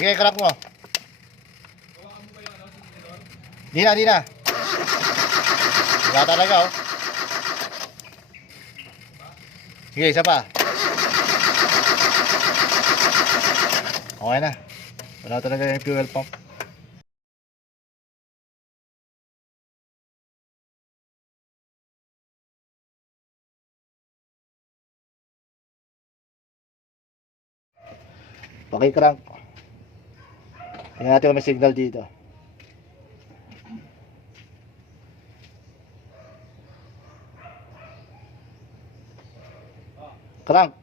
Sige, crack mo. Di na, di na. Wala talaga, oh. Sige, isa pa. Okay na. Wala talaga yung fuel pump. Paki-crank. Tingnan natin kung may signal dito. Crank.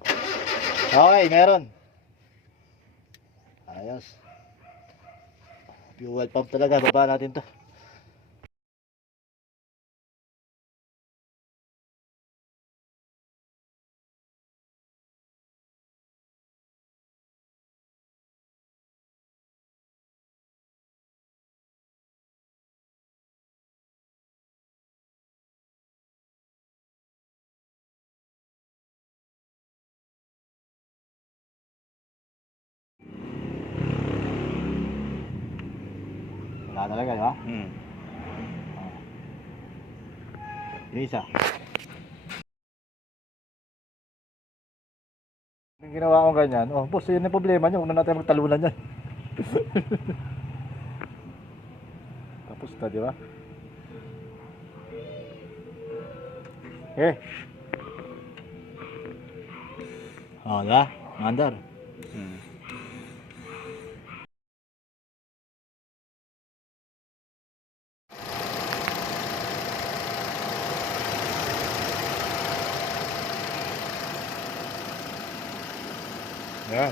Okay, meron. Ayos. Fuel pump talaga. Baba natin to. Wala talaga, di ba? Yung isa. Yung ginawa ko ganyan, oh boss, yun yung problema nyo, huwag na natin magtalunan yan. Tapos na, di ba? Oh, di ba? Mandar. Yan.